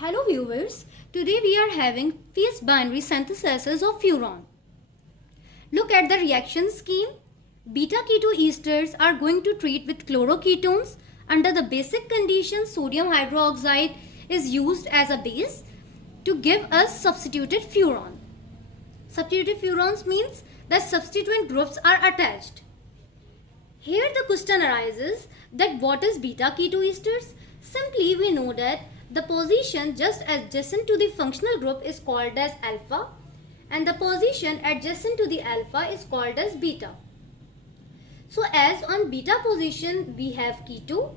Hello viewers, today we are having Fiest binary synthesis of furan. Look at the reaction scheme. Beta keto esters are going to treat with chloroketones. Under the basic conditions, sodium hydroxide is used as a base to give us substituted furan. Substituted furans means that substituent groups are attached. Here the question arises that what is beta keto esters? Simply we know that the position just adjacent to the functional group is called as alpha and the position adjacent to the alpha is called as beta. So as on beta position we have keto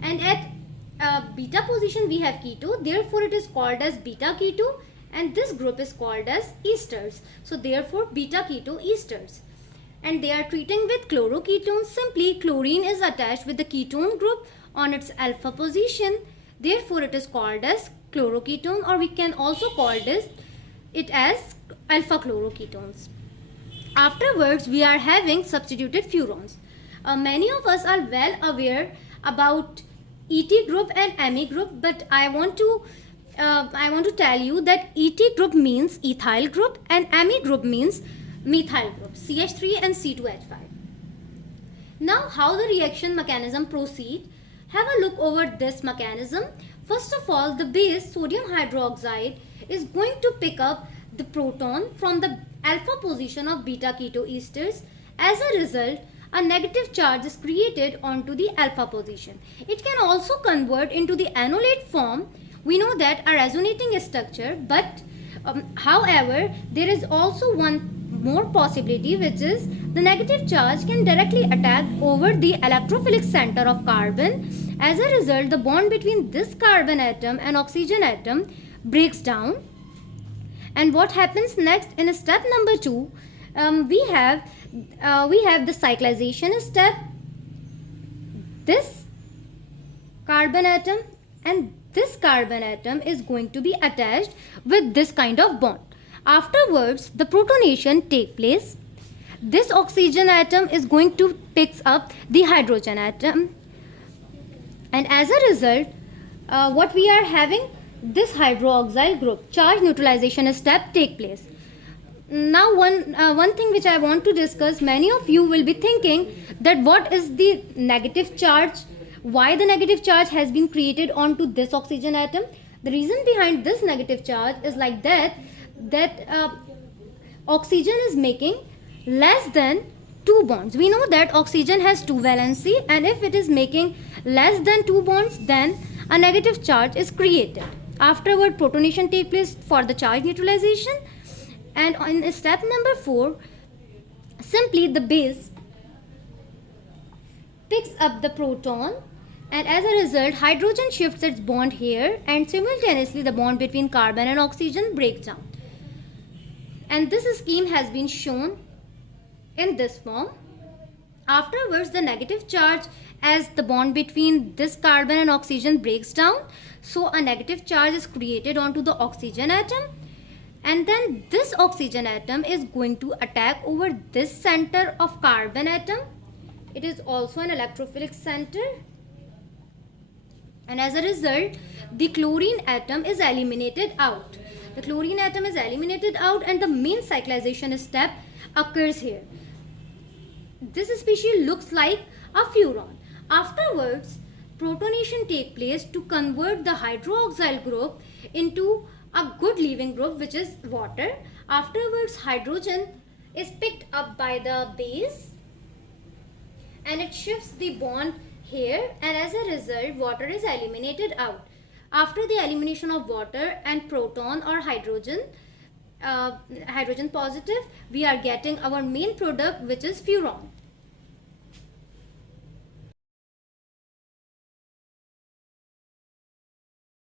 and at beta position we have keto, therefore it is called as beta keto and this group is called as esters. So therefore beta keto esters. And they are treating with chloroketones. Simply chlorine is attached with the ketone group on its alpha position. Therefore, it is called as chloroketone, or we can also call it as alpha chloroketones. Afterwards, we are having substituted furans. Many of us are well aware about ET group and ME group, but I want to tell you that ET group means ethyl group and ME group means methyl group, CH3 and C2H5. Now, how the reaction mechanism proceeds? Have a look over this mechanism. First of all, the base sodium hydroxide is going to pick up the proton from the alpha position of beta keto esters. As a result, a negative charge is created onto the alpha position. It can also convert into the enolate form. We know that a resonating structure, but however, there is also one more possibility, which is the negative charge can directly attack over the electrophilic center of carbon. As a result, the bond between this carbon atom and oxygen atom breaks down. And what happens next in step number 2? We have the cyclization step. This carbon atom and this carbon atom is going to be attached with this kind of bond. Afterwards, the protonation takes place. This oxygen atom is going to pick up the hydrogen atom. And as a result, what we are having, this hydroxyl group, charge neutralization step take place. Now one thing which I want to discuss, many of you will be thinking that what is the negative charge? Why the negative charge has been created onto this oxygen atom? The reason behind this negative charge is like that oxygen is making less than 2 bonds. We know that oxygen has 2 valency, and if it is making less than 2 bonds, then a negative charge is created. Afterward, protonation takes place for the charge neutralization. And in step number 4, simply the base picks up the proton, and as a result, hydrogen shifts its bond here, and simultaneously the bond between carbon and oxygen breaks down. And this scheme has been shown in this form. Afterwards, the negative charge, as the bond between this carbon and oxygen breaks down, so a negative charge is created onto the oxygen atom, and then this oxygen atom is going to attack over this center of carbon atom. It is also an electrophilic center, and as a result, the chlorine atom is eliminated out. The chlorine atom is eliminated out and the main cyclization step occurs here. This species looks like a furan. Afterwards, protonation takes place to convert the hydroxyl group into a good leaving group, which is water. Afterwards, hydrogen is picked up by the base and it shifts the bond here, and as a result, water is eliminated out. After the elimination of water and proton or hydrogen positive, we are getting our main product, which is furan.